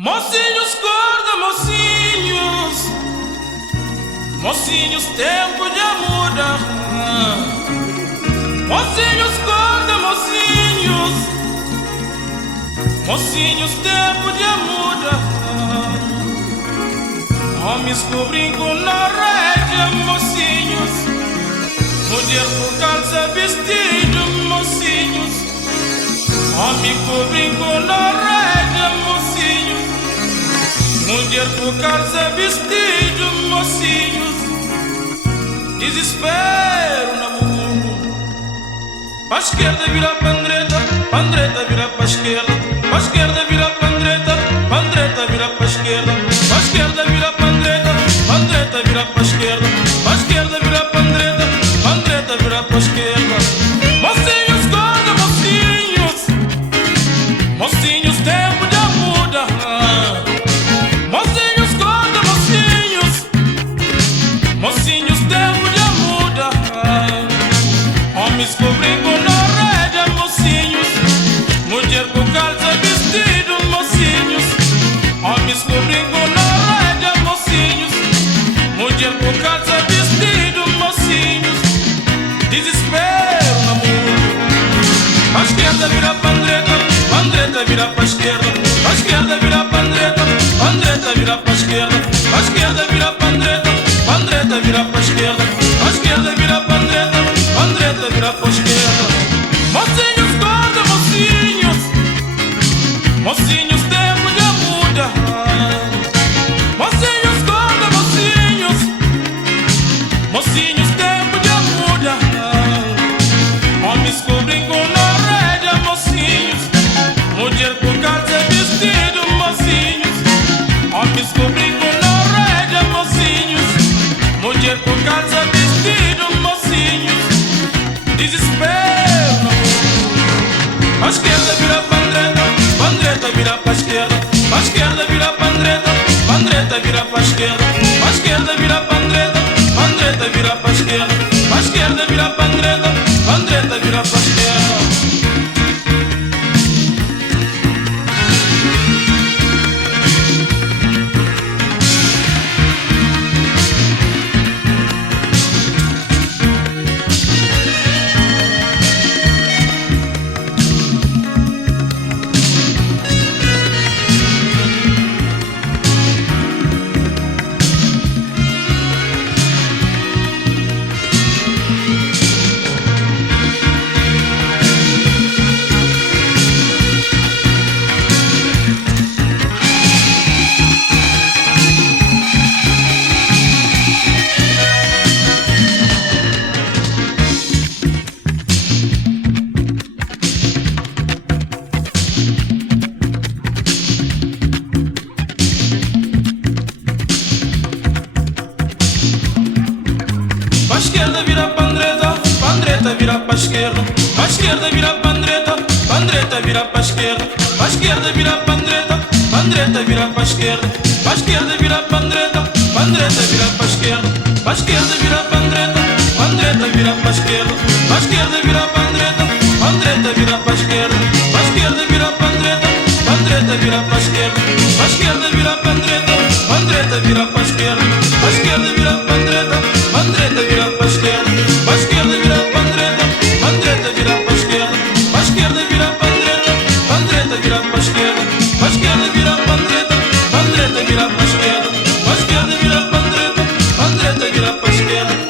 Mocinhos, corda, mocinhos, mocinhos, tempo de mudar. Mocinhos, corda, mocinhos, mocinhos, tempo de mudar. Homens com brinco na rédea, mocinhos, mulher com calça, vestido, mocinhos. Homem com brinco na rédea, mocinhos, mulher com calça, vestido, mocinhos. Desespero no mundo. Pra esquerda vira pandreta, pandreta vira pra esquerda. Pra esquerda vira pandreta, pandreta vira pra esquerda. Pra esquerda vira pandreta, pandreta vira pra esquerda. Pra esquerda vira pandreta, pandreta vira pra esquerda. Mocinhos, corda, mocinhos, mocinhos, tempo de muda. Mocinhos, corda, mocinhos, mocinhos, tempo de muda. Homens com brinco na rédea, mocinhos, mulher com calça, vestido, mocinhos. Homens com brinco na rédea, mocinhos, mulher com calça, vestido, mocinhos. Desespero no mundo. A esquerda vira pandreta, pandreta vira pra esquerda. A esquerda vira pandreta, pandreta vira pra esquerda. A esquerda vira pandreta, pandreta vira pra esquerda. A esquerda vira pandreta, pandreta vira pra esquerda. Mocinhos, corda, mocinhos, mocinhos, tempo de muda. Mocinhos, corda, mocinhos, mocinhos, tempo de muda. Homens com brinco na rédea, mocinhos, mulher com calça, vestido, mocinhos. Homens com brinco na rédea, mocinhos, mulher com calça, vestido, mocinhos. Desespero no mundo. A esquerda vira pandreta, pandreta vira pra esquerda. A esquerda vira pandreta, pandreta vira pra esquerda. A esquerda vira pandreta, pandreta vira pra esquerda. A esquerda vira pandreta, pandreta vira pra esquerda. A esquerda vira pandreta, pandreta vira pra esquerda. A esquerda vira pandreta, pandreta vira pra esquerda. A esquerda vira pandreta, pandreta vira pra esquerda. A esquerda vira pandreta, pandreta vira pra esquerda. A esquerda vira pandreta, pandreta vira pra esquerda. A esquerda vira pandreta, pandreta vira pra esquerda. A esquerda vira pandreta, pandreta vira pra esquerda. A esquerda vira pandreta, pandreta vira pra esquerda. A esquerda vira pandreta, pandreta vira pra esquerda. A esquerda vira pandreta, pandreta vira pra esquerda. A esquerda vira pandreta, pandreta vira pra esquerda. A esquerda vira pandreta, pandreta vira pra esquerda. A esquerda vira pandreta, pandreta vira pra esquerda.